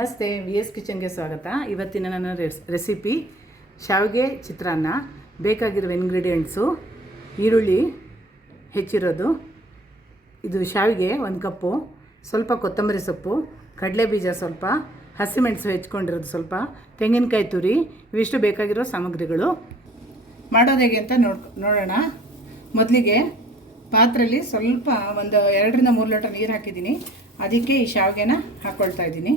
ನಮಸ್ತೆ, V S ಕಿಚನ್ಗೆ ಸ್ವಾಗತ. ಇವತ್ತಿನ ನನ್ನ ರೆಸಿಪಿ ಶಾವಿಗೆ ಚಿತ್ರಾನ್ನ. ಬೇಕಾಗಿರುವ ಇಂಗ್ರೀಡಿಯೆಂಟ್ಸು: ಈರುಳ್ಳಿ ಹೆಚ್ಚಿರೋದು, ಇದು ಶಾವಿಗೆ 1 ಕಪ್ಪು, ಸ್ವಲ್ಪ ಕೊತ್ತಂಬರಿ ಸೊಪ್ಪು, ಕಡಲೆ ಬೀಜ ಸ್ವಲ್ಪ, ಹಸಿಮೆಣಸು ಹೆಚ್ಕೊಂಡಿರೋದು ಸ್ವಲ್ಪ, ತೆಂಗಿನಕಾಯಿ ತುರಿ. ಇವಿಷ್ಟು ಬೇಕಾಗಿರೋ ಸಾಮಗ್ರಿಗಳು. ಮಾಡೋದು ಹೇಗೆ ಅಂತ ನೋಡೋಣ. ಮೊದಲಿಗೆ ಪಾತ್ರೆಯಲ್ಲಿ ಸ್ವಲ್ಪ ಒಂದು 2 ರಿಂದ 3 ಲೋಟ ನೀರು ಹಾಕಿದ್ದೀನಿ. ಅದಕ್ಕೆ ಈ ಶಾವಿಗೆನ ಹಾಕ್ಕೊಳ್ತಾ ಇದ್ದೀನಿ.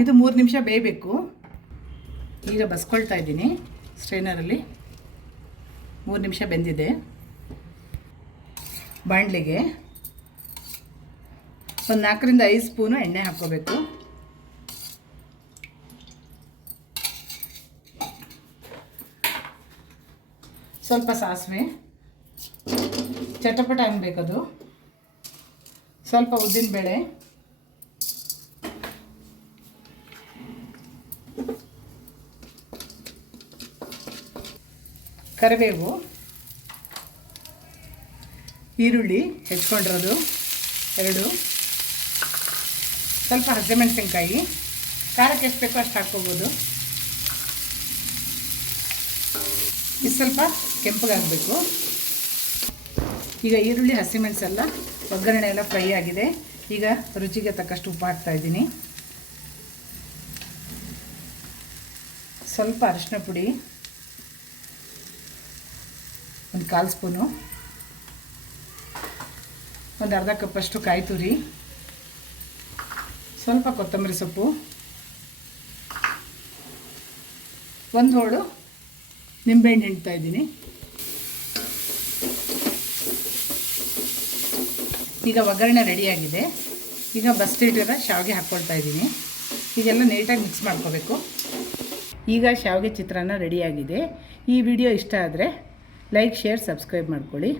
ಇದು 3 ನಿಮಿಷ ಬೇಯಬೇಕು. ಈಗ ಬಸ್ಕೊಳ್ತಾ ಇದ್ದೀನಿ ಸ್ಟ್ರೈನರಲ್ಲಿ. 3 ನಿಮಿಷ ಬೆಂದಿದೆ. ಬಾಣಲಿಗೆ ಒಂದು 4 ರಿಂದ 5 ಸ್ಪೂನು ಎಣ್ಣೆ ಹಾಕ್ಕೋಬೇಕು. ಸ್ವಲ್ಪ ಸಾಸಿವೆ, ಚಟಪಟ ಅನ್ನಬೇಕದು. ಸ್ವಲ್ಪ ಉದ್ದಿನಬೇಳೆ, ಕರಿಬೇವು, ಈರುಳ್ಳಿ ಹೆಚ್ಕೊಂಡಿರೋದು 2, ಸ್ವಲ್ಪ ಹಸಿಮೆಣಸಿನ್ಕಾಯಿ. ಖಾರಕ್ಕೆ ಎಷ್ಟು ಬೇಕೋ ಅಷ್ಟು ಹಾಕ್ಕೋಬೋದು. ಇದು ಸ್ವಲ್ಪ ಕೆಂಪಗಾಗಬೇಕು. ಈಗ ಈರುಳ್ಳಿ ಹಸಿಮೆಣಸೆಲ್ಲ ಒಗ್ಗರಣೆ ಎಲ್ಲ ಫ್ರೈ ಆಗಿದೆ. ಈಗ ರುಚಿಗೆ ತಕ್ಕಷ್ಟು ಉಪ್ಪು ಹಾಕ್ತಾಯಿದ್ದೀನಿ. ಸ್ವಲ್ಪ ಅರಿಶಿನ ಪುಡಿ, ಒಂದು 1/4 ಸ್ಪೂನು, ಒಂದು ಅರ್ಧ ಕಪ್ಪಷ್ಟು ಕಾಯಿ ತುರಿ, ಸ್ವಲ್ಪ ಕೊತ್ತಂಬರಿ ಸೊಪ್ಪು, 1 ಹೋಳು ನಿಂಬೆಹಣ್ಣು ಹಿಂಡ್ತಾ ಇದ್ದೀನಿ. ಈಗ ಒಗ್ಗರಣೆ ರೆಡಿಯಾಗಿದೆ. ಈಗ ಬಸ್ತಿಟ್ಟಿರೋ ಶಾವಿಗೆ ಹಾಕ್ಕೊಳ್ತಾ ಇದ್ದೀನಿ. ಈಗೆಲ್ಲ ನೀಟಾಗಿ ಮಿಕ್ಸ್ ಮಾಡ್ಕೋಬೇಕು. ಈಗ ಶಾವಿಗೆ ಚಿತ್ರಾನ್ನ ರೆಡಿಯಾಗಿದೆ. ಈ ವಿಡಿಯೋ ಇಷ್ಟ ಆದರೆ ಲೈಕ್, ಶೇರ್, ಸಬ್ಸ್ಕ್ರೈಬ್ ಮಾಡ್ಕೊಳ್ಳಿ.